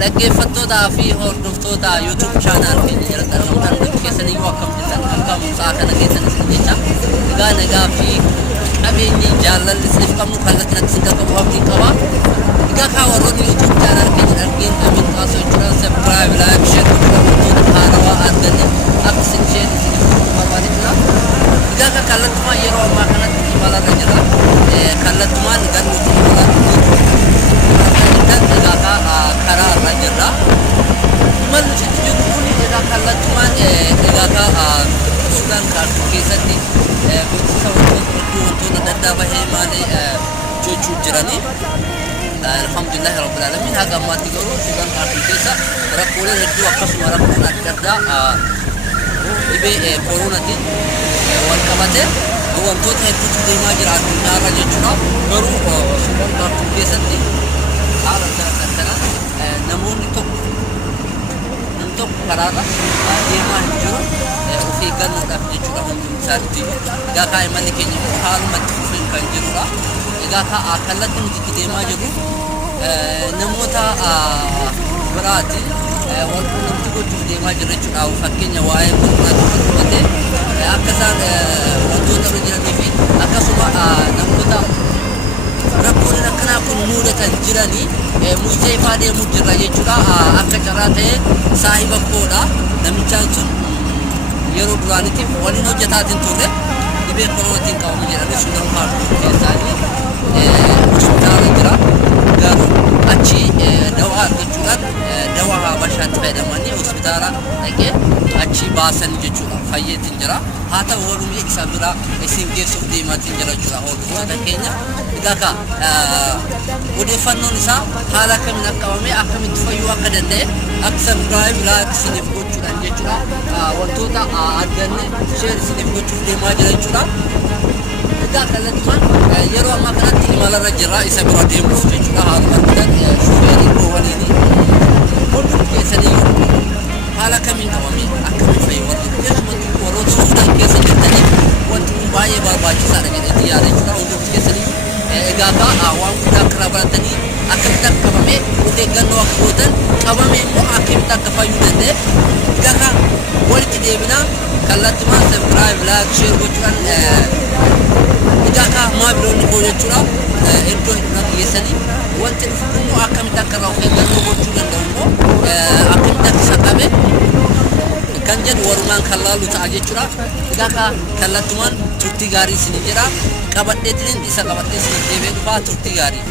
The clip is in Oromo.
dhaggeeffattoota fi hordoftoota YouTube channel keenya jalatti argamtan keessanii yoo akkam jirtan akkam sa'a kana keessan isin jecha nagaa fi qabeenyi jaalalli isiniif qabnu kallattiin isin qaqqabu abdii qaba. Egaa warroonni YouTube channel keenya argeen amin kaasoo jiran subscribe like share gochuudhaan haarawaa arganne akka isin share isiniif barbaadudha. Egaa kallattumaa yeroo ammaa kanatti imalarra jira. Kallattumaan garuu karaa irra jirra. Imalli nuti jiru kun egaa kallattumaan suuraan kaartuu keessatti beeksisa wantoota adda bahee maalee jechuu jiranii. Alhamdulillah rabbil alamin haga ammaatti garuu suuraan kaartuu keessa rakkoolee hedduu akkasuma rakkoon adda addaa dhibee koronaatiin wal qabate wantoota hedduutu deemaa jira addunyaarra jechuudha. Garuu suuraan kaartuu keessatti haala kana namoonni tokko karaarra deemaa jiru of eeggannoodhaaf jechuudha hundi isaaniitti. Egaa imalli keenya haalumatti fufee kan jirudha. Egaa kallattiin nuti deemaa jirru namoota biraati wal quunnamtii gochuuf deemaa jirra jechuudha. Fakkeenya waa'ee koronaatiin qabatee akka isaan wantoota irra jiranii fi akkasuma namoota rakkoon akkanaa kun mudatan jiranii mujjee ifaa deemuu jirra jechuudha. Akka carraa ta'e saahiba koodha namichaan sun yeroo duraaniitiif waliin hojjetaatiin turre dhibee koronaatiin qabamu jedhamee suuraan kaartuu keessaanii hospitaala jira. Garuu achi dawaa argachuudhaan dawaa habashaatti fayyadamanii hospitaala dhaqee achi baasan jechuudha. Fayyeetiin jira. Haa ta'u walumee isa biraa isin geessuuf deemaatiin jira jechuudha hordoftoota keenya. Egaa odeeffannoon isaa haala akkamiin akka qabamee akkamitti fayyuu akka danda'e akka subscribe like isiniif gochuudhaan jechuudha. Wantoota arganne share isiniif gochuuf deemaa jira jechuudha. Egaa kallattumaan yeroo ammaa kanatti imalarra jirra isa bira deemuuf jechuudha. Haaluma argitan shufeerii koo waliin hundum keessanii haala akkamiin qabamee akkamiin fayyuu warroota Suudaan keessa jirtanii wanti kun baay'ee barbaachisaadha jedheetti yaada jechuudha. Hundum keessanii egaa waan guddaa akka baratanii akkamitti akka qabamee of eeggannoo akka gootan qabamee immoo akkamitti akka fayyuu danda'e. Egaa walitti deebinaa kallattumaan subscribe like share gochuudhaan egaa maabiloonni koo jechuudha iddoo hedduudhaan dhiyeessanii wanti dhufu immoo akkamitti akka irraa of eeggannoo gochuu danda'u immoo akkamitti akka isa qabe kan jedhu walumaan kan laalu ta'a jechuudha. Egaa kallattumaan turtii gaarii isin jedha qabadheetiin isa qabadhee isin deebi'ee dhufaa turtii gaarii.